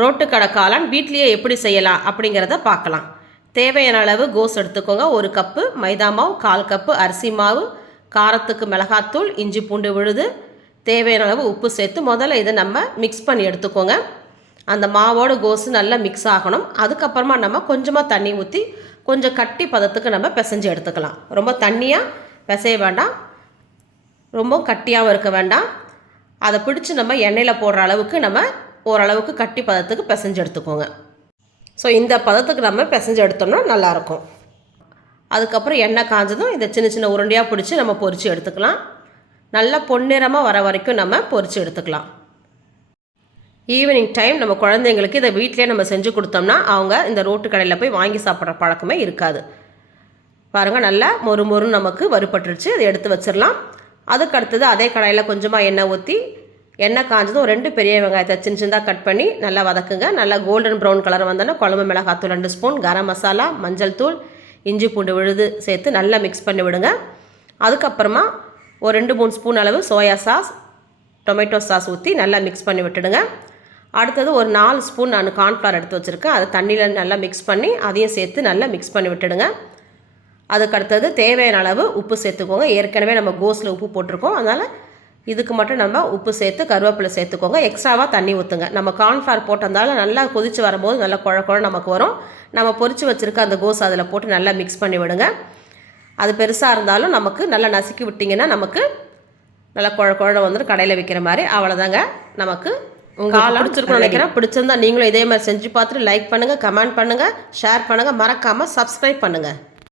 Road கடை காளான் வீட்லேயே எப்படி செய்யலாம் அப்படிங்கிறத பார்க்கலாம். தேவையான அளவு கோஸ் எடுத்துக்கோங்க. ஒரு கப்பு மைதா மாவு கால் கப்பு அரிசி மாவு காரத்துக்கு மிளகாத்தூள் இஞ்சி பூண்டு விழுது. தேவையான அளவு உப்பு சேர்த்து முதல்ல இதை நம்ம மிக்ஸ் பண்ணி எடுத்துக்கோங்க. அந்த மாவோட கோஸு நல்லா மிக்ஸ் ஆகணும். அதுக்கப்புறமா நம்ம கொஞ்சமாக தண்ணி ஊற்றி கொஞ்சம் கட்டி பதத்துக்கு நம்ம பிசைஞ்சு எடுத்துக்கலாம். ரொம்ப தண்ணியாக பிசைய வேண்டாம். ரொம்ப கட்டியாகவும் இருக்க வேண்டாம். அதை பிடிச்சி நம்ம எண்ணெயில் போடுற அளவுக்கு நம்ம ஓரளவுக்கு கட்டி பதத்துக்கு பிசைஞ்சு எடுத்துக்கோங்க. ஸோ இந்த பதத்துக்கு நம்ம பிசைஞ்சு எடுத்தோம்னா நல்லாயிருக்கும். அதுக்கப்புறம் எண்ணெய் காஞ்சதும் இதை சின்ன சின்ன உருண்டையாக பிடிச்சி நம்ம பொறிச்சு எடுத்துக்கலாம். நல்லா பொன்னிறமாக வர வரைக்கும் நம்ம பொரித்து எடுத்துக்கலாம். ஈவினிங் டைம் நம்ம குழந்தைங்களுக்கு இதை வீட்டிலே நம்ம செஞ்சு கொடுத்தோம்னா அவங்க இந்த ரோட்டு கடையில் போய் வாங்கி சாப்பிட்ற பழக்கமே இருக்காது. பாருங்கள் நல்லா மொறு மொறுன்னு நமக்கு வறுபட்டுருச்சு. அதை எடுத்து வச்சிடலாம். அதுக்கு அடுத்தது அதே கடாயில் கொஞ்சமாக எண்ணெய் ஊற்றி எண்ணெய் காஞ்சதும் ரெண்டு பெரிய வெங்காயத்தை சின்ன சின்னதாக கட் பண்ணி நல்லா வதக்குங்க. நல்லா கோல்டன் ப்ரௌன் கலர் வந்தோன்னா குழம்பு மிளகாத்தூள் ரெண்டு ஸ்பூன் கரம் மசாலா மஞ்சள் தூள் இஞ்சி பூண்டு விழுது சேர்த்து நல்லா மிக்ஸ் பண்ணி விடுங்க. அதுக்கப்புறமா ஒரு ரெண்டு மூணு ஸ்பூன் அளவு சோயா சாஸ் டொமேட்டோ சாஸ் ஊற்றி நல்லா மிக்ஸ் பண்ணி விட்டுடுங்க. அடுத்தது ஒரு நாலு ஸ்பூன் நான் கார்ன்ஃப்ளவர் எடுத்து வச்சுருக்கேன். அதை தண்ணியில் நல்லா மிக்ஸ் பண்ணி அதையும் சேர்த்து நல்லா மிக்ஸ் பண்ணி விட்டுடுங்க. அதுக்கு அடுத்தது தேவையான அளவு உப்பு சேர்த்துக்கோங்க. ஏற்கனவே நம்ம கோஸில் உப்பு போட்டிருக்கோம். அதனால் இதுக்கு மட்டும் நம்ம உப்பு சேர்த்து கருவேப்பிலை சேர்த்துக்கோங்க. எக்ஸ்ட்ராவாக தண்ணி ஊற்றுங்க நம்ம கார்ன்ஃப்ளவர் போட்டதால நல்லா கொதித்து வரும்போது நல்லா குழ குழ நமக்கு வரும். நம்ம பொரிச்சு வச்சுருக்க அந்த கோஸ் அதில் போட்டு நல்லா மிக்ஸ் பண்ணி விடுங்க. அது பெருசாக இருந்தாலும் நமக்கு நல்லா நசுக்கி விட்டிங்கன்னா நமக்கு நல்லா குழ குழ வந்துடும் கடையில் விற்கிற மாதிரி. அவ்வளோதாங்க நமக்கு உங்களுக்கு பிடிச்சிருக்கும்னு நினைக்கிறேன். பிடிச்சிருந்தா நீங்களும் இதே மாதிரி செஞ்சு பார்த்துட்டு லைக் பண்ணுங்கள் கமெண்ட் பண்ணுங்கள் ஷேர் பண்ணுங்கள் மறக்காமல் சப்ஸ்கிரைப் பண்ணுங்கள்